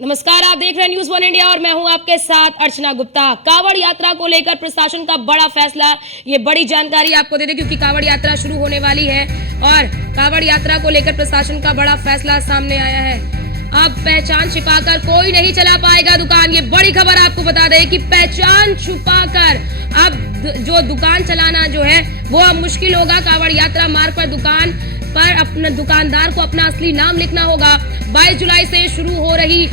नमस्कार, आप देख रहे हैं न्यूज़ वन इंडिया और मैं हूं आपके साथ अर्चना गुप्ता। कांवड़ यात्रा को लेकर प्रशासन का बड़ा फैसला, ये बड़ी जानकारी आपको दे दें क्योंकि कांवड़ यात्रा शुरू होने वाली है और कांवड़ यात्रा को लेकर प्रशासन का बड़ा फैसला सामने आया है। अब पहचान छिपाकर कोई नहीं चला पाएगा दुकान। ये बड़ी खबर आपको बता दें कि पहचान छुपाकर अब जो दुकान चलाना जो है वो अब मुश्किल होगा। कांवड़ यात्रा मार्ग पर दुकान पर अपने दुकानदार को अपना असली नाम लिखना होगा। 22 जुलाई से शुरू हो रही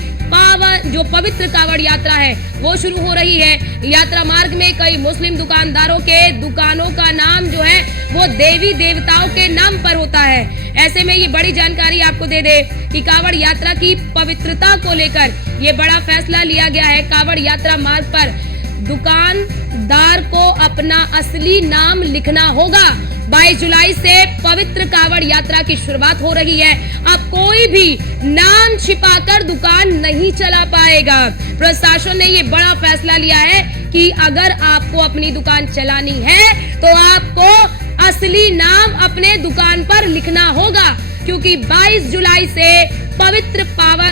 जो पवित्र कांवड़ यात्रा है वो शुरू हो रही है। यात्रा मार्ग में कई मुस्लिम दुकानदारों के दुकानों का नाम जो है वो देवी देवताओं के नाम पर होता है। ऐसे में ये बड़ी जानकारी आपको दे दे कि कांवड़ यात्रा की पवित्रता को लेकर ये बड़ा फैसला लिया गया है। कांवड़ यात्रा मार्ग पर दुकानदार को अपना असली नाम लिखना होगा। 22 जुलाई से पवित्र कांवड़ यात्रा की शुरुआत हो रही है। अब कोई भी नाम छिपाकर दुकान नहीं चला पाएगा। प्रशासन ने ये बड़ा फैसला लिया है कि अगर आपको अपनी दुकान चलानी है तो आपको असली नाम अपने दुकान पर लिखना होगा, क्योंकि 22 जुलाई से पवित्र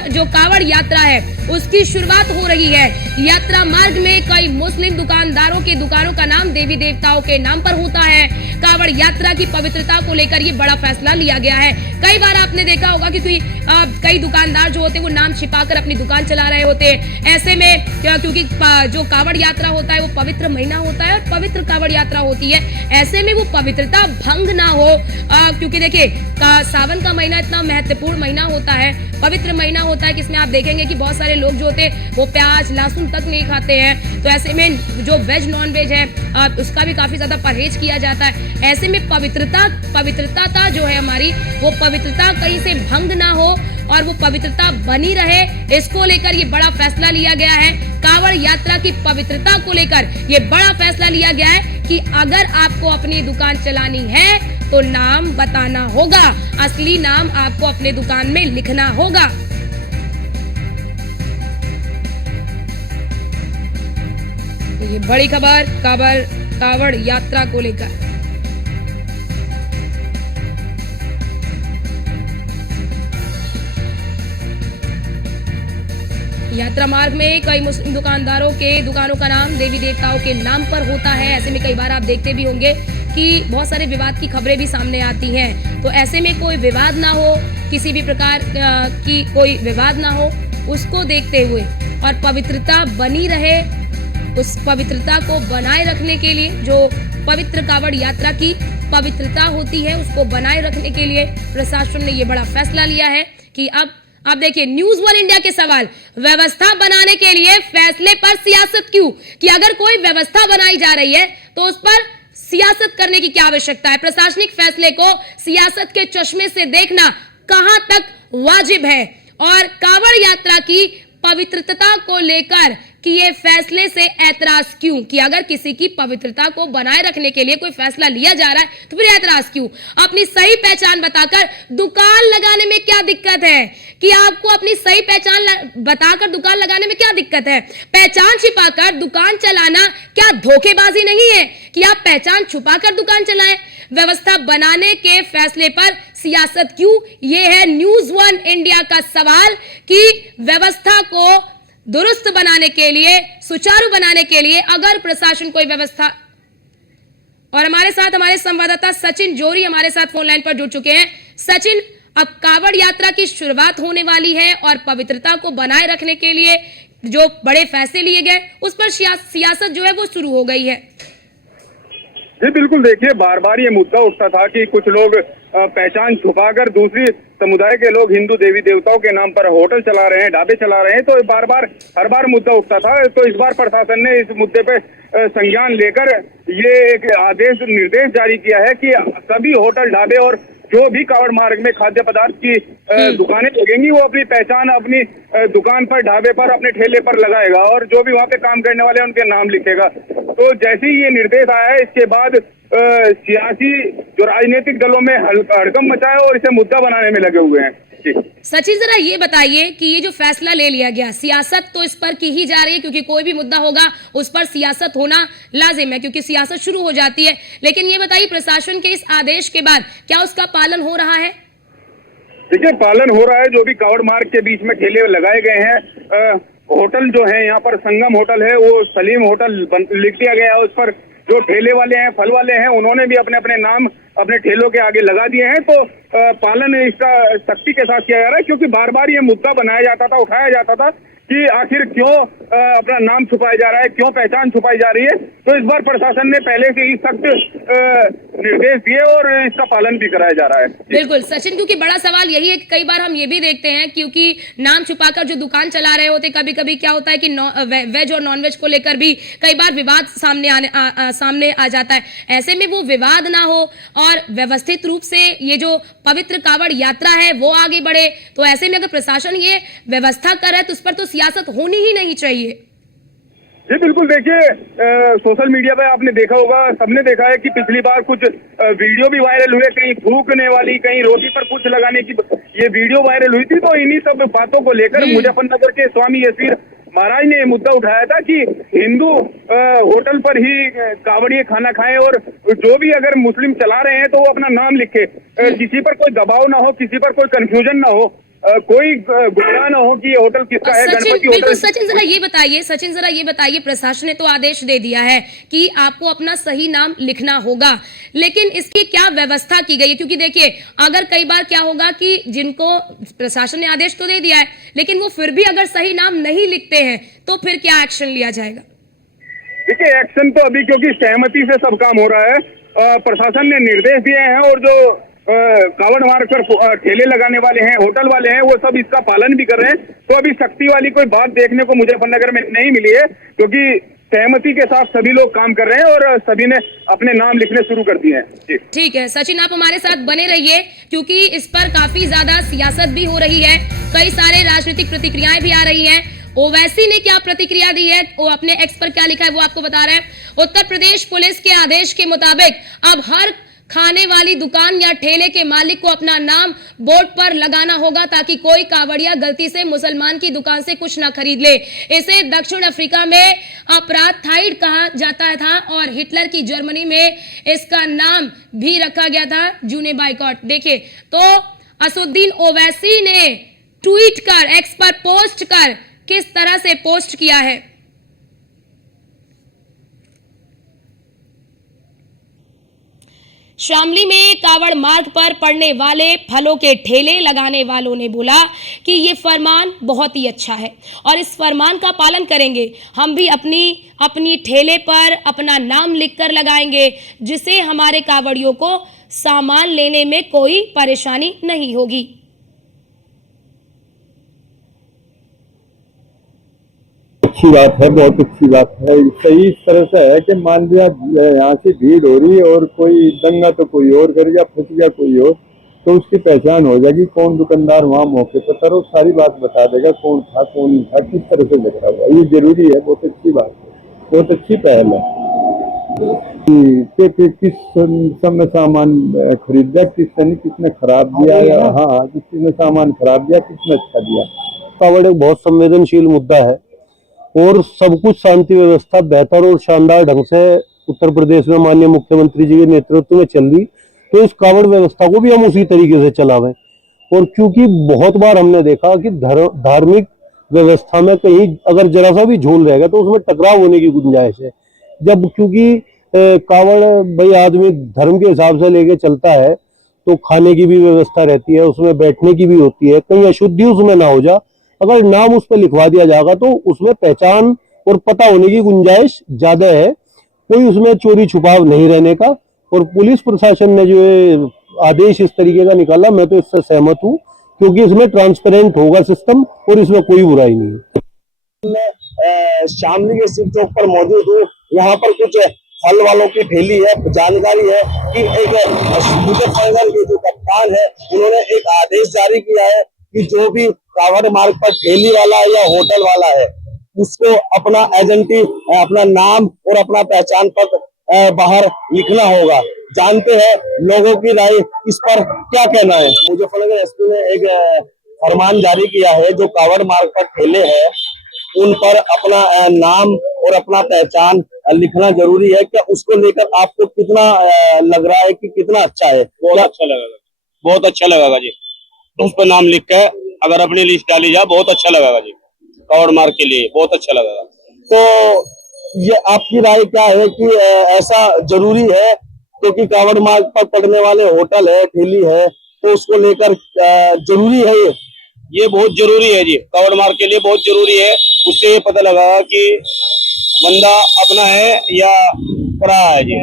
जो कांवड़ यात्रा है उसकी शुरुआत हो रही है। यात्रा मार्ग में कई मुस्लिम दुकानदारों के दुकानों का नाम देवी देवताओं के नाम पर होता है। कांवड़ यात्रा की पवित्रता को लेकर ये बड़ा फैसला लिया गया है। कई बार आपने देखा होगा कि कई दुकानदार जो होते हैं वो नाम छिपाकर अपनी दुकान चला रहे होते हैं। ऐसे में क्योंकि जो कांवड़ यात्रा होता है वो पवित्र महीना होता है और पवित्र कांवड़ यात्रा होती है, ऐसे में वो पवित्रता भंग ना हो। क्योंकि देखिए सावन का महीना इतना महत्वपूर्ण महीना होता है, पवित्र महीना होता है, किसमें आप देखेंगे कि बहुत सारे लोग जो होते हैं वो प्याज लहसुन तक नहीं खाते हैं। तो ऐसे में जो वेज नॉन वेज है उसका भी काफी ज्यादा परहेज किया जाता है। ऐसे में पवित्रता जो है हमारी वो पवित्रता कहीं से भंग ना हो और वो पवित्रता बनी रहे, इसको लेकर ये बड़ा फैसला लिया गया है। कांवड़ यात्रा की पवित्रता को लेकर ये बड़ा फैसला लिया गया है कि अगर आपको अपनी दुकान चलानी है तो नाम बताना होगा, असली नाम आपको अपने दुकान में लिखना होगा। तो ये बड़ी खबर कांवड़ यात्रा को लेकर। यात्रा मार्ग में कई मुस्लिम दुकानदारों के दुकानों का नाम देवी देवताओं के नाम पर होता है। ऐसे में कई बार आप देखते भी होंगे कि बहुत सारे विवाद की खबरें भी सामने आती हैं। तो ऐसे में कोई विवाद ना हो, किसी भी प्रकार की कोई विवाद ना हो, उसको देखते हुए और पवित्रता बनी रहे, उस पवित्रता को बनाए रखने के लिए जो पवित्र कांवड़ यात्रा की पवित्रता होती है उसको बनाए रखने के लिए प्रशासन ने ये बड़ा फैसला लिया है कि अब आप देखिए न्यूज़ वन इंडिया के सवाल, व्यवस्था बनाने के लिए फैसले पर सियासत क्यों? कि अगर कोई व्यवस्था बनाई जा रही है तो उस पर सियासत करने की क्या आवश्यकता है? प्रशासनिक फैसले को सियासत के चश्मे से देखना कहां तक वाजिब है? और कांवड़ यात्रा की पवित्रता को लेकर कि ये फैसले से ऐतराज क्यों? कि अगर किसी की पवित्रता को बनाए रखने के लिए कोई फैसला लिया जा रहा है तो फिर ऐतराज क्यों? अपनी सही पहचान बताकर दुकान लगाने में क्या दिक्कत है? कि आपको अपनी सही पहचान बताकर दुकान लगाने में क्या दिक्कत है? पहचान छिपाकर दुकान चलाना क्या धोखेबाजी नहीं है कि आप पहचान छुपाकर दुकान चलाएं? व्यवस्था बनाने के फैसले पर सियासत क्यों? ये है न्यूज़ वन इंडिया का सवाल कि व्यवस्था को दुरुस्त बनाने के लिए, सुचारू बनाने के लिए अगर प्रशासन कोई व्यवस्था। और हमारे साथ हमारे संवाददाता सचिन जोरी हमारे साथ फोन लाइन पर जुड़ चुके हैं। सचिन, अब कांवड़ यात्रा की शुरुआत होने वाली है और पवित्रता को बनाए रखने के लिए जो बड़े फैसले लिए गए उस पर सियासत जो है वो शुरू हो गई है। जी बिल्कुल, देखिए बार बार ये मुद्दा उठता था कि कुछ लोग पहचान छुपाकर दूसरी समुदाय के लोग हिंदू देवी देवताओं के नाम पर होटल चला रहे हैं, ढाबे चला रहे हैं। तो हर बार मुद्दा उठता था। तो इस बार प्रशासन ने इस मुद्दे पे संज्ञान लेकर ये एक निर्देश जारी किया है कि सभी होटल ढाबे और जो भी कांवड़ मार्ग में खाद्य पदार्थ की दुकानें लगेंगी वो अपनी पहचान अपनी दुकान पर, ढाबे पर, अपने ठेले पर लगाएगा और जो भी वहाँ पे काम करने वाले हैं उनके नाम लिखेगा। तो जैसे ही ये निर्देश आया है इसके बाद सियासी जो राजनीतिक दलों में हड़कंप मचा है और इसे मुद्दा बनाने में लगे हुए हैं। सचिन, जरा ये बताइए कि ये जो फैसला ले लिया गया, सियासत तो इस पर की ही जा रही है क्योंकि कोई भी मुद्दा होगा उस पर सियासत होना लाजिम है क्योंकि सियासत शुरू हो जाती है। लेकिन ये बताइए प्रशासन के इस आदेश के बाद क्या उसका पालन हो रहा है? देखिए, पालन हो रहा है। जो भी कावड़ मार्ग के बीच में ठेले लगाए गए हैं, होटल जो है यहाँ पर संगम होटल है, वो सलीम होटल लिख दिया गया है। उस पर जो ठेले वाले हैं, फल वाले हैं, उन्होंने भी अपने अपने नाम अपने ठेलों के आगे लगा दिए हैं। तो पालन इसका सख्ती के साथ किया जा रहा है, क्योंकि बार बार ये मुद्दा बनाया जाता था, उठाया जाता था कि आखिर क्यों अपना नाम छुपाया जा रहा है, क्यों पहचान छुपाई जा रही है। तो इस बार प्रशासन ने पहले से ही सख्त निर्देश दिए और इसका पालन भी कराया जा रहा है। बिल्कुल सचिन, क्योंकि बड़ा सवाल यही है कि कई बार हम ये भी देखते हैं, क्योंकि नाम छुपाकर जो दुकान चला रहे होते, कभी कभी क्या होता है कि वेज और नॉन वेज को लेकर भी कई बार विवाद सामने आ जाता है। ऐसे में वो विवाद ना हो और व्यवस्थित रूप से ये जो पवित्र कावड़ यात्रा है वो आगे बढ़े, तो ऐसे में अगर प्रशासन ये व्यवस्था कर रहा है तो उस पर तो सियासत होनी ही नहीं चाहिए। जी बिल्कुल, देखिए, सोशल मीडिया पे आपने देखा होगा, सबने देखा है कि पिछली बार कुछ वीडियो भी वायरल हुए, कहीं थूकने वाली, कहीं रोटी पर कुछ लगाने की ये वीडियो वायरल हुई थी। तो इन्हीं सब बातों को लेकर मुजफ्फरनगर के स्वामी यसीर महाराज ने ये मुद्दा उठाया था कि हिंदू होटल पर ही कावड़िए खाना खाएं और जो भी अगर मुस्लिम चला रहे हैं तो वो अपना नाम लिखे, किसी पर कोई दबाव ना हो, किसी पर कोई कंफ्यूजन ना हो, कोई गुमराह ना हो कि ये होटल किसका है, गणपति होटल। सचिन जरा ये बताइए, प्रशासन ने तो आदेश दे दिया है कि आपको अपना सही नाम लिखना होगा, लेकिन इसकी क्या व्यवस्था की गई है? क्योंकि देखिए, अगर कई बार क्या होगा कि जिनको प्रशासन ने आदेश तो दे दिया है, लेकिन वो फिर भी अगर सही नाम नहीं लिखते हैं तो फिर क्या एक्शन लिया जाएगा? देखिए, एक्शन तो अभी क्योंकि सहमति से सब काम हो रहा है, प्रशासन ने निर्देश दिए हैं और जो कावड़ मार्ग पर ठेले लगाने वाले हैं, होटल वाले हैं, वो सब इसका पालन भी कर रहे हैं। तो अभी सख्ती वाली कोई बात देखने को मुजफ्फरनगर में नहीं मिली है, क्योंकि सहमति के साथ सभी लोग काम कर रहे हैं और सभी ने अपने नाम लिखने शुरू कर दिए हैं। ठीक है सचिन, आप हमारे साथ बने रहिए, क्योंकि इस पर काफी ज्यादा सियासत भी हो रही है, कई सारे राजनीतिक प्रतिक्रियाएं भी आ रही हैं। ओवैसी ने क्या प्रतिक्रिया दी है, वो अपने एक्स पर क्या लिखा है वो आपको बता रहे हैं। उत्तर प्रदेश पुलिस के आदेश के मुताबिक अब हर खाने वाली दुकान या ठेले के मालिक को अपना नाम बोर्ड पर लगाना होगा, ताकि कोई कावड़िया गलती से मुसलमान की दुकान से कुछ ना खरीद ले। इसे दक्षिण अफ्रीका में अपराथाइड कहा जाता था और हिटलर की जर्मनी में इसका नाम भी रखा गया था जूने बाइकॉट। देखिए, तो असुद्दीन ओवैसी ने ट्वीट कर, एक्स पर पोस्ट कर किस तरह से पोस्ट किया है। शामली में कावड़ मार्ग पर पड़ने वाले फलों के ठेले लगाने वालों ने बोला कि ये फरमान बहुत ही अच्छा है और इस फरमान का पालन करेंगे। हम भी अपनी ठेले पर अपना नाम लिखकर लगाएंगे, जिससे हमारे कावड़ियों को सामान लेने में कोई परेशानी नहीं होगी। अच्छी बात है, बहुत अच्छी बात है। सही इस तरह से है कि मान लिया यहाँ से भीड़ हो रही है और कोई दंगा तो कोई और कर गया, फंस गया कोई और, तो उसकी पहचान हो जाएगी, कौन दुकानदार वहाँ मौके पर था, सारी बात बता देगा कौन था कौन नहीं था, किस तरह से लिखा हुआ। ये जरूरी है, बहुत अच्छी बात है, बहुत अच्छी पहल है कि किस समय सामान खरीद दिया, किसने नहीं, किसने खराब दिया, या हाँ किसने सामान खराब दिया, किसने अच्छा दिया। कावड़ एक बहुत संवेदनशील मुद्दा है और सब कुछ शांति व्यवस्था बेहतर और शानदार ढंग से उत्तर प्रदेश में माननीय मुख्यमंत्री जी के नेतृत्व में चल रही, तो इस कावड़ व्यवस्था को भी हम उसी तरीके से चलावें। और क्योंकि बहुत बार हमने देखा कि धार्मिक व्यवस्था में कहीं अगर जरा सा भी झोल रहेगा तो उसमें टकराव होने की गुंजाइश है। जब क्योंकि कावड़ भाई आदमी धर्म के हिसाब से लेके चलता है तो खाने की भी व्यवस्था रहती है, उसमें बैठने की भी होती है, कहीं अशुद्धि उसमें ना हो जा। अगर नाम उस पर लिखवा दिया जाएगा तो उसमें पहचान और पता होने की गुंजाइश ज्यादा है, कोई उसमें चोरी छुपाव नहीं रहने का। और पुलिस प्रशासन ने जो आदेश इस तरीके का निकाला, मैं तो इससे सहमत हूँ, क्योंकि इसमें ट्रांसपेरेंट होगा सिस्टम और इसमें कोई बुराई नहीं है। मैं शामली के शिव चौक पर मौजूद हूँ। यहाँ पर कुछ फल वालों की ठेली है। जानकारी है कि एक मुजफ्फरनगर के जो कप्तान है उन्होंने एक आदेश जारी किया है कि जो भी कावड़ मार्ग पर ठेली वाला या होटल वाला है उसको अपना आइडेंटिटी, अपना नाम और अपना पहचान पत्र बाहर लिखना होगा। जानते हैं लोगों की राय इस पर क्या कहना है। मुजफ्फरनगर एसपी ने एक फरमान जारी किया है, जो कावड़ मार्ग पर ठेले हैं उन पर अपना नाम और अपना पहचान लिखना जरूरी है। क्या उसको लेकर आपको कितना लग रहा है कि कितना अच्छा है? बहुत अच्छा लगेगा, बहुत अच्छा लगेगा जी। तो उस पर नाम लिख के अगर अपनी लिस्ट डाली जाए बहुत अच्छा लगेगा जी, कावड़ मार्ग के लिए बहुत अच्छा लगेगा। तो ये आपकी राय क्या है कि ऐसा जरूरी है, क्योंकि कावड़ मार्ग पर पड़ने वाले होटल है, ठेली है, तो उसको लेकर जरूरी है ये बहुत जरूरी है जी, कावड़ मार्ग के लिए बहुत जरूरी है। उससे ये पता लगा कि बंदा अपना है या पराया है जी।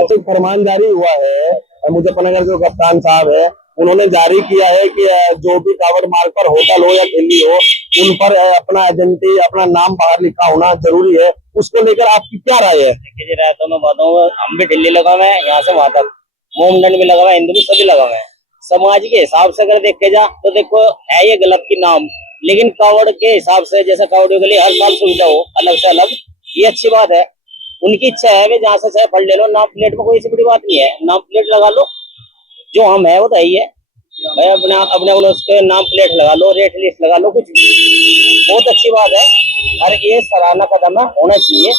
तो फरमान जारी हुआ है, मुजफ्फरनगर जो कप्तान साहब है उन्होंने जारी किया है कि जो भी कावड़ मार्ग पर होटल हो या ठेली हो, उन पर अपना आइडेंटिटी, अपना नाम बाहर लिखा होना जरूरी है। उसको लेकर आपकी क्या राय है? राय तो मैं बताऊंगा, हम भी दिल्ली लगा हुआ है, यहाँ से वहां तक मोमडन भी लगा हुआ है, हिंदू भी सभी लगा हुआ है। समाज के हिसाब से अगर देखे जा तो देखो है ये गलत की नाम, लेकिन कावड़ के हिसाब से जैसे कावड़ियों के लिए हर साल सुविधा हो अलग से अलग, ये अच्छी बात है। उनकी इच्छा है वे जहाँ से चाहे फल ले लो, नाम प्लेट में कोई ऐसी बड़ी बात नहीं है, नाम प्लेट लगा लो, जो हम है वो तो ही है भाई, अपने अपने उसके नाम प्लेट लगा लो, रेट लिस्ट लगा लो, कुछ बहुत अच्छी बात है। हर एक सराहना कदम होना चाहिए,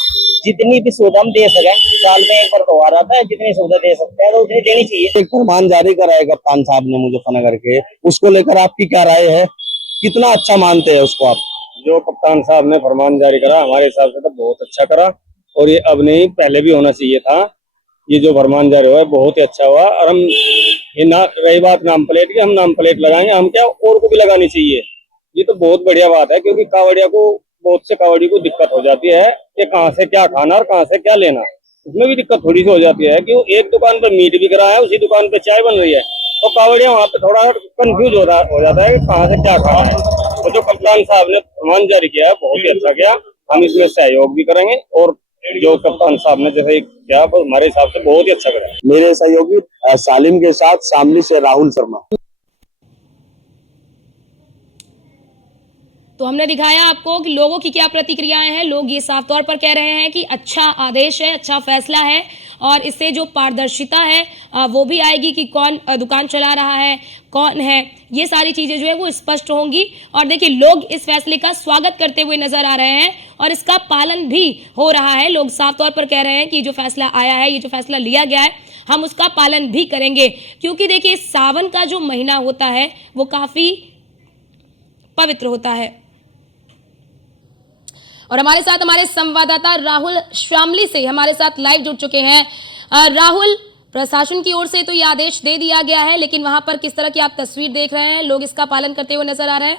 जितनी भी सुविधा हम दे सके, साल में एक बार तो आ रहा है, जितनी सुविधा दे सकते हैं तो उतनी देनी चाहिए। एक फरमान जारी करा है कप्तान साहब ने मुजफ्फरनगर के, उसको लेकर आपकी क्या राय है? कितना अच्छा मानते हैं उसको आप? जो कप्तान साहब ने फरमान जारी करा हमारे हिसाब से तो बहुत अच्छा करा, और ये अब नहीं पहले भी होना चाहिए था। ये जो फरमान जारी हुआ है बहुत ही अच्छा हुआ। और हम ये ना रही बात नाम प्लेट की, हम नाम प्लेट लगाएंगे, हम क्या और को भी लगानी चाहिए, ये तो बहुत बढ़िया बात है। क्योंकि कावड़िया को, बहुत से कावड़ी को दिक्कत हो जाती है कि कहाँ से क्या खाना और कहाँ से क्या लेना, उसमें भी दिक्कत थोड़ी सी हो जाती है कि वो एक दुकान पे मीट बिक रहा है, उसी दुकान पे चाय बन रही है, तो कावड़िया वहाँ पे थोड़ा कंफ्यूज हो जाता है कि कहाँ से क्या खाना है। तो जो कप्तान साहब ने फरमान जारी किया है बहुत ही अच्छा किया, हम इसमें सहयोग भी करेंगे। और जो कप्तान साहब ने जैसे किया वो हमारे हिसाब से बहुत ही अच्छा करें। मेरे सहयोगी सालिम के साथ शामली से राहुल शर्मा। तो हमने दिखाया आपको कि लोगों की क्या प्रतिक्रियाएं हैं। लोग ये साफ तौर पर कह रहे हैं कि अच्छा आदेश है, अच्छा फैसला है, और इससे जो पारदर्शिता है वो भी आएगी कि कौन दुकान चला रहा है, कौन है, ये सारी चीजें जो है वो स्पष्ट होंगी। और देखिए लोग इस फैसले का स्वागत करते हुए नजर आ रहे हैं और इसका पालन भी हो रहा है। लोग साफ तौर पर कह रहे हैं कि जो फैसला आया है, ये जो फैसला लिया गया है, हम उसका पालन भी करेंगे। क्योंकि देखिए सावन का जो महीना होता है वो काफी पवित्र होता है। और हमारे साथ हमारे संवाददाता राहुल शामली से हमारे साथ लाइव जुड़ चुके हैं। राहुल, प्रशासन की ओर से तो ये आदेश दे दिया गया है, लेकिन वहां पर किस तरह की आप तस्वीर देख रहे हैं? लोग इसका पालन करते हुए नजर आ रहे हैं?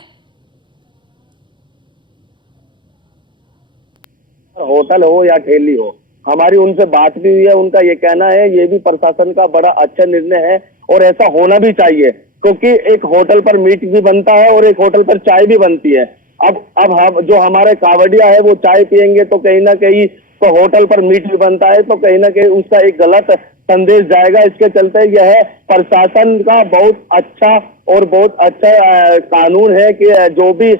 होटल हो या ठेली हो, हमारी उनसे बात भी हुई है। उनका ये कहना है ये भी प्रशासन का बड़ा अच्छा निर्णय है और ऐसा होना भी चाहिए, क्योंकि एक होटल पर मीट भी बनता है और एक होटल पर चाय भी बनती है। अब हम जो हमारे कावड़िया है वो चाय पियेंगे तो कहीं ना कहीं तो होटल पर मीट भी बनता है, तो कहीं ना कहीं उसका एक गलत संदेश जाएगा। इसके चलते यह प्रशासन का बहुत अच्छा और बहुत अच्छा कानून है कि जो भी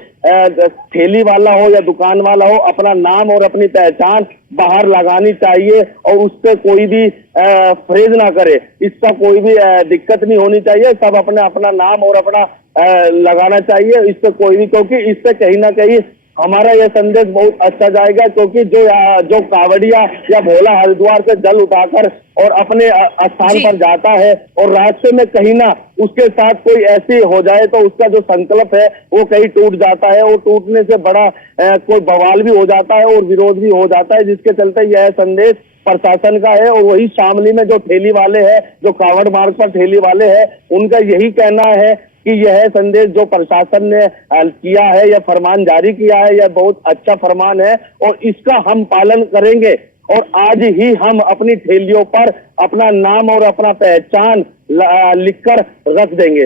ठेली वाला हो या दुकान वाला हो, अपना नाम और अपनी पहचान बाहर लगानी चाहिए और उससे कोई भी फ्रेज ना करे। इसका कोई भी दिक्कत नहीं होनी चाहिए, सब अपने अपना नाम और अपना लगाना चाहिए। इससे कोई भी, क्योंकि इससे कहीं ना कहीं हमारा यह संदेश बहुत अच्छा जाएगा। क्योंकि जो कावड़िया या भोला हरिद्वार से जल उठाकर और अपने स्थान पर जाता है और रास्ते में कहीं ना उसके साथ कोई ऐसी हो जाए तो उसका जो संकल्प है वो कहीं टूट जाता है, और टूटने से बड़ा कोई बवाल भी हो जाता है और विरोध भी हो जाता है, जिसके चलते यह संदेश प्रशासन का है। और वही शामली में जो ठेली वाले हैं, जो कावड़ मार्ग पर ठेली वाले हैं, उनका यही कहना है कि यह संदेश जो प्रशासन ने किया है, यह फरमान जारी किया है, यह बहुत अच्छा फरमान है और इसका हम पालन करेंगे। और आज ही हम अपनी ठेलियों पर अपना नाम और अपना पहचान लिखकर रख देंगे।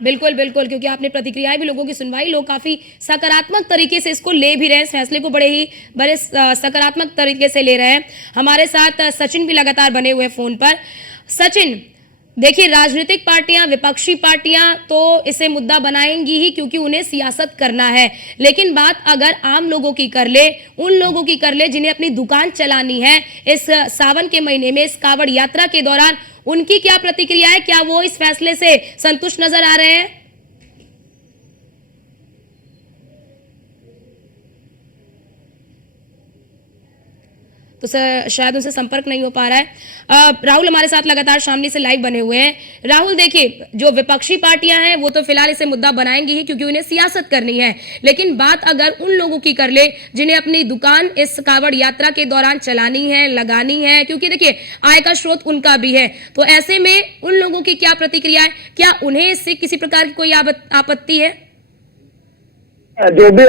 बिल्कुल बिल्कुल, क्योंकि आपने प्रतिक्रियाएं भी, लोगों की सुनवाई, लोग काफी सकारात्मक तरीके से इसको ले भी रहे हैं, इस फैसले को बड़े सकारात्मक तरीके से ले रहे हैं। हमारे साथ सचिन भी लगातार बने हुए फोन पर। सचिन, देखिए राजनीतिक पार्टियां, विपक्षी पार्टियां तो इसे मुद्दा बनाएंगी ही, क्योंकि उन्हें सियासत करना है। लेकिन बात अगर आम लोगों की कर ले, उन लोगों की कर ले जिन्हें अपनी दुकान चलानी है इस सावन के महीने में, इस कावड़ यात्रा के दौरान, उनकी क्या प्रतिक्रिया है? क्या वो इस फैसले से संतुष्ट नजर आ रहे हैं? तो शायद उनसे संपर्क नहीं हो पा रहा है। राहुल हमारे साथ लगातार शामली से लाइव बने हुए हैं। राहुल देखिए, जो विपक्षी पार्टियां हैं वो तो फिलहाल इसे मुद्दा बनाएंगी ही, क्योंकि उन्हें सियासत करनी है। लेकिन बात अगर उन लोगों की कर ले जिन्हें अपनी दुकान इस कावड़ यात्रा के दौरान चलानी है, लगानी है, क्योंकि देखिए आय का स्रोत उनका भी है, तो ऐसे में उन लोगों की क्या प्रतिक्रिया है? क्या उन्हें इससे किसी प्रकार की कोई आपत्ति है? जो भी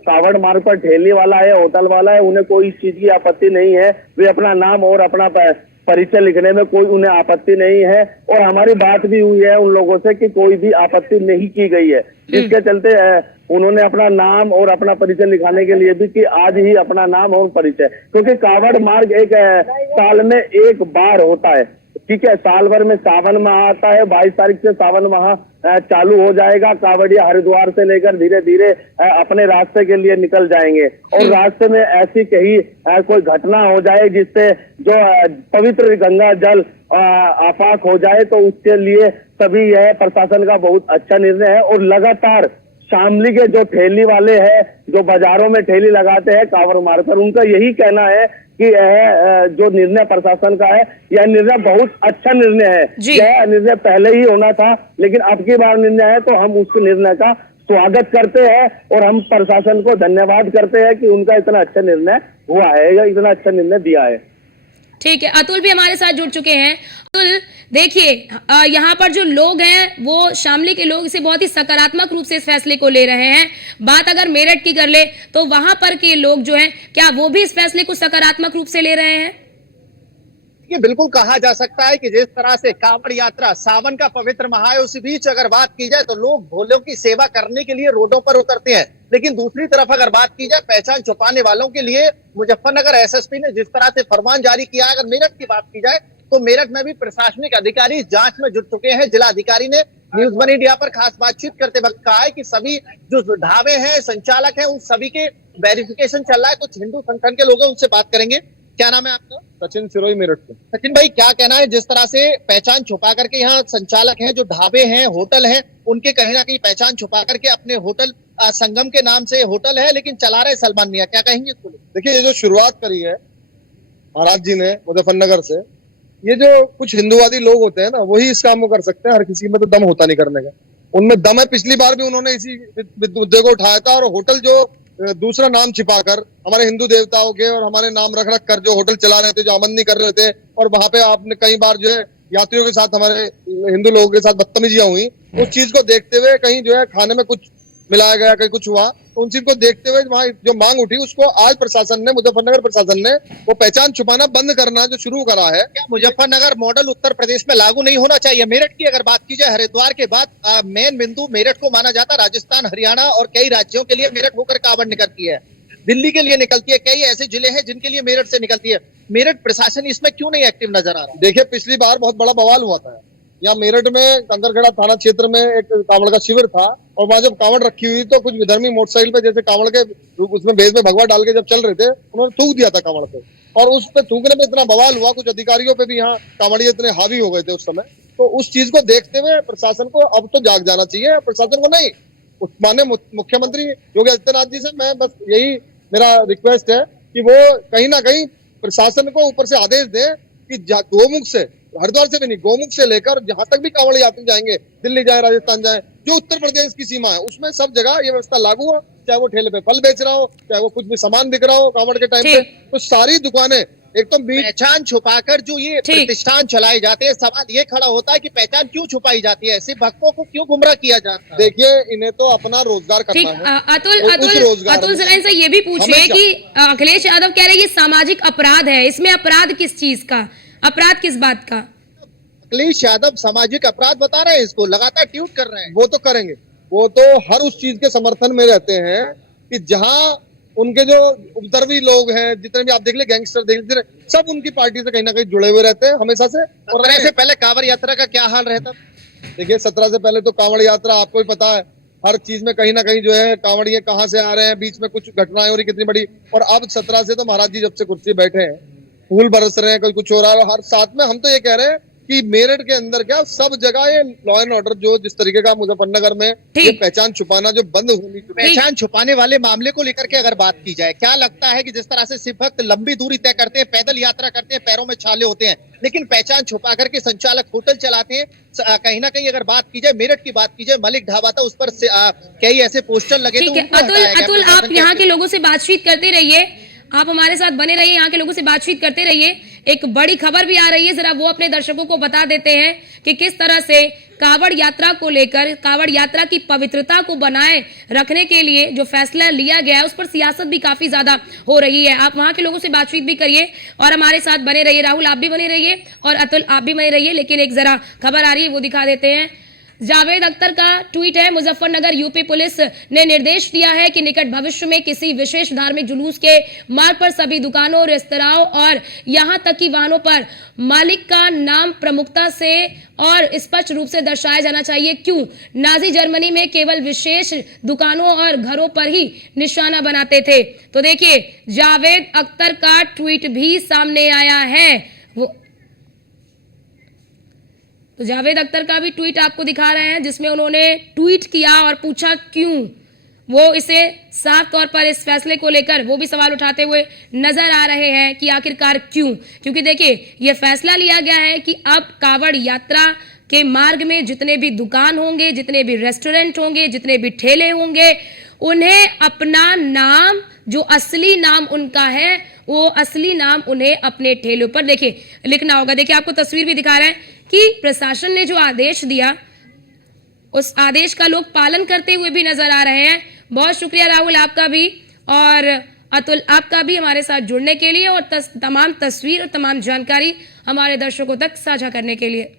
कावड़ मार्ग पर ठेली वाला है, होटल वाला है, उन्हें कोई इस चीज की आपत्ति नहीं है। वे अपना नाम और अपना परिचय लिखने में कोई उन्हें आपत्ति नहीं है। और हमारी बात भी हुई है उन लोगों से कि कोई भी आपत्ति नहीं की गई है, जिसके चलते उन्होंने अपना नाम और अपना परिचय लिखाने के लिए भी कि आज ही अपना नाम और परिचय, क्योंकि कावड़ मार्ग एक साल में एक बार होता है, ठीक है। साल भर में सावन माह आता है, 22 तारीख से सावन माह चालू हो जाएगा। कावड़िया हरिद्वार से लेकर धीरे धीरे अपने रास्ते के लिए निकल जाएंगे, और रास्ते में ऐसी कहीं कोई घटना हो जाए जिससे जो पवित्र गंगा जल आपाक हो जाए, तो उसके लिए सभी यह प्रशासन का बहुत अच्छा निर्णय है। और लगातार शामली के जो ठेली वाले हैं, जो बाजारों में ठेली लगाते हैं कावड़ मार्ग पर, उनका यही कहना है कि यह जो निर्णय प्रशासन का है, यह निर्णय बहुत अच्छा निर्णय है। यह निर्णय पहले ही होना था, लेकिन अब की बार निर्णय है तो हम उस निर्णय का स्वागत करते हैं और हम प्रशासन को धन्यवाद करते हैं कि उनका इतना अच्छा निर्णय हुआ है या इतना अच्छा निर्णय दिया है। ठीक है, अतुल भी हमारे साथ जुड़ चुके हैं। अतुल देखिए, यहाँ पर जो लोग हैं वो शामली के लोग इसे बहुत ही सकारात्मक रूप से इस फैसले को ले रहे हैं। बात अगर मेरठ की कर ले तो वहां पर के लोग जो हैं, क्या वो भी इस फैसले को सकारात्मक रूप से ले रहे हैं? ये बिल्कुल कहा जा सकता है कि जिस तरह से कावड़ यात्रा सावन का पवित्र माह है, उसी बीच अगर बात की जाए तो लोग भोलों की सेवा करने के लिए रोडों पर उतरते हैं। लेकिन दूसरी तरफ अगर बात की जाए पहचान छुपाने वालों के लिए, मुजफ्फरनगर एसएसपी ने जिस तरह से फरमान जारी किया है, अगर मेरठ की बात की जाए तो मेरठ में भी प्रशासनिक अधिकारी इस जांच में जुट चुके हैं। जिला अधिकारी ने न्यूज वन इंडिया पर खास बातचीत करते वक्त कहा है कि सभी जो ढाबे हैं, संचालक हैं, उन सभी के वेरिफिकेशन चल रहा है। कुछ हिंदू संगठन के लोग हैं, उनसे बात करेंगे। क्या नाम है आपका? सचिन सिरोही, मेरठ से। सचिन भाई, क्या कहना है जिस तरह से पहचान छुपा करके यहाँ संचालक हैं, जो ढाबे हैं, होटल हैं, उनके कहीं ना कहीं पहचान छुपा करके अपने होटल संगम के नाम से होटल है लेकिन चला रहे सलमान मियां, क्या कहेंगे इसको? देखिए, ये जो शुरुआत करी है महाराज जी ने मुजफ्फरनगर से, ये जो कुछ हिंदुवादी लोग होते हैं ना, वही इस काम को कर सकते हैं। हर किसी में तो दम होता नहीं करने का, उनमें दम है। पिछली बार भी उन्होंने इसी मुद्दे को उठाया था, और होटल जो दूसरा नाम छिपाकर हमारे हिंदू देवताओं के और हमारे नाम रख रख कर जो होटल चला रहे थे, जो आमदनी कर रहे थे, और वहां पे आपने कई बार जो है यात्रियों के साथ, हमारे हिंदू लोगों के साथ बदतमीजियां हुई। उस चीज को देखते हुए कहीं जो है खाने में कुछ मिलाया गया, कहीं कुछ हुआ, तो उन चीज को देखते हुए वहां जो मांग उठी, उसको आज प्रशासन ने, मुजफ्फरनगर प्रशासन ने वो पहचान छुपाना बंद करना जो शुरू करा है। क्या मुजफ्फरनगर मॉडल उत्तर प्रदेश में लागू नहीं होना चाहिए? मेरठ की अगर बात की जाए, हरिद्वार के बाद मेन बिंदु मेरठ को माना जाता है। राजस्थान, हरियाणा और कई राज्यों के लिए मेरठ होकर कावड़ निकलती है, दिल्ली के लिए निकलती है, कई ऐसे जिले हैं जिनके लिए मेरठ से निकलती है। मेरठ प्रशासन इसमें क्यों नहीं एक्टिव नजर आ रहा? देखिए, पिछली बार बहुत बड़ा बवाल हुआ था यहाँ मेरठ में, कंकरखेड़ा थाना क्षेत्र में एक कावड़ का शिविर था, और वहां जब कावड़ रखी हुई तो कुछ विधर्मी मोटरसाइकिल पे जैसे कावड़ के उसमें भेज में भगवा डाल के जब चल रहे थे, उन्होंने थूक दिया था कावड़ पे, और उस पे थूकने में इतना बवाल हुआ, कुछ अधिकारियों पे भी यहाँ कावड़िए इतने हावी हो गए थे उस समय। तो उस चीज को देखते हुए प्रशासन को अब तो जाग जाना चाहिए, प्रशासन को नहीं। माननीय मुख्यमंत्री योगी आदित्यनाथ जी से मैं बस यही मेरा रिक्वेस्ट है कि वो कहीं ना कहीं प्रशासन को ऊपर से आदेश दें कि गोमुख से, हरिद्वार से भी नहीं, गोमुख से लेकर जहां तक भी कांवड़ यात्री जाएंगे, दिल्ली जाए, राजस्थान जाए, जो उत्तर प्रदेश की सीमा है, उसमें सब जगह ये व्यवस्था लागू हो। चाहे वो ठेले पे फल बेच रहा हो, चाहे वो कुछ भी सामान बिक रहा हो कांवड़ के टाइम पे, तो सारी दुकानें एक तो पहचान छुपाकर जो ये प्रतिष्ठान चलाए जाते हैं, सवाल ये खड़ा होता है कि पहचान क्यों छुपाई जाती है? ऐसे भक्तों को क्यों गुमराह किया जाता है? देखिए, इन्हें तो अपना रोजगार करना है। अतुल जलाइन से ये भी पूछिए कि अखिलेश यादव कह रहे हैं ये सामाजिक अपराध है, इसमें अपराध किस चीज का, अपराध किस बात का? अखिलेश यादव सामाजिक अपराध बता रहे हैं इसको, लगातार ट्वीट कर रहे हैं। वो तो करेंगे, वो तो हर उस चीज के समर्थन में रहते हैं कि जहां उनके जो उपद्रवी लोग हैं, जितने भी आप देख ले, गैंगस्टर देख ले, सब उनकी पार्टी से कहीं ना कहीं जुड़े हुए रहते हैं हमेशा से। और ऐसे पहले कांवड़ यात्रा का क्या हाल रहता? देखिए, 17 से पहले तो कांवड़ यात्रा आपको ही पता है, हर चीज में कहीं ना कहीं जो है कांवड़िए कहाँ से आ रहे हैं, बीच में कुछ घटनाएं हो रही कितनी बड़ी। और अब 17 से तो महाराज जी जब से कुर्सी बैठे हैं, फूल बरस रहे हैं, कोई कुछ हो रहा है। हर साथ में हम तो ये कह रहे हैं कि मेरठ के अंदर क्या सब जगह ये लॉ एंड ऑर्डर जो जिस तरीके का मुजफ्फरनगर में ये पहचान छुपाना जो बंद होनी चाहिए। पहचान छुपाने वाले मामले को लेकर के अगर बात की जाए, क्या लगता है कि जिस तरह से सिख भक्त लंबी दूरी तय करते हैं, पैदल यात्रा करते हैं, पैरों में छाले होते हैं, लेकिन पहचान छुपा करके संचालक होटल चलाते हैं। कहीं ना कहीं अगर बात की जाए, मेरठ की बात की जाए, मलिक ढाबा था, उस पर कई ऐसे पोस्टर लगे। ठीक है अतुल, आप यहाँ के लोगों से बातचीत करते रहिए, आप हमारे साथ बने रहिए, यहाँ के लोगों से बातचीत करते रहिए। एक बड़ी खबर भी आ रही है, जरा वो अपने दर्शकों को बता देते हैं कि किस तरह से कावड़ यात्रा को लेकर, कावड़ यात्रा की पवित्रता को बनाए रखने के लिए जो फैसला लिया गया है उस पर सियासत भी काफी ज्यादा हो रही है। आप वहां के लोगों से बातचीत भी करिए और हमारे साथ बने रहिए। राहुल आप भी बने रहिए और अतुल आप भी बने रहिए। लेकिन एक जरा खबर आ रही है वो दिखा देते हैं। जावेद अख्तर का ट्वीट है, मुजफ्फरनगर यूपी पुलिस ने निर्देश दिया है कि निकट भविष्य में किसी विशेष धार्मिक जुलूस के मार्ग पर सभी दुकानों, रेस्तराओं और यहां तक कि वाहनों पर मालिक का नाम प्रमुखता से और स्पष्ट रूप से दर्शाया जाना चाहिए। क्यों? नाजी जर्मनी में केवल विशेष दुकानों और घरों पर ही निशाना बनाते थे। तो देखिए जावेद अख्तर का ट्वीट भी सामने आया है। वो तो जावेद अख्तर का भी ट्वीट आपको दिखा रहे हैं जिसमें उन्होंने ट्वीट किया और पूछा क्यों। वो इसे साफ तौर पर इस फैसले को लेकर वो भी सवाल उठाते हुए नजर आ रहे हैं कि आखिरकार क्यों। क्योंकि देखिए ये फैसला लिया गया है कि अब कावड़ यात्रा के मार्ग में जितने भी दुकान होंगे, जितने भी रेस्टोरेंट होंगे, जितने भी ठेले होंगे, उन्हें अपना नाम, जो असली नाम उनका है, वो असली नाम उन्हें अपने ठेलों पर देखिए लिखना होगा। देखिए आपको तस्वीर भी दिखा रहे हैं कि प्रशासन ने जो आदेश दिया उस आदेश का लोग पालन करते हुए भी नजर आ रहे हैं। बहुत शुक्रिया राहुल आपका भी और अतुल आपका भी हमारे साथ जुड़ने के लिए और तमाम तस्वीर और तमाम जानकारी हमारे दर्शकों तक साझा करने के लिए।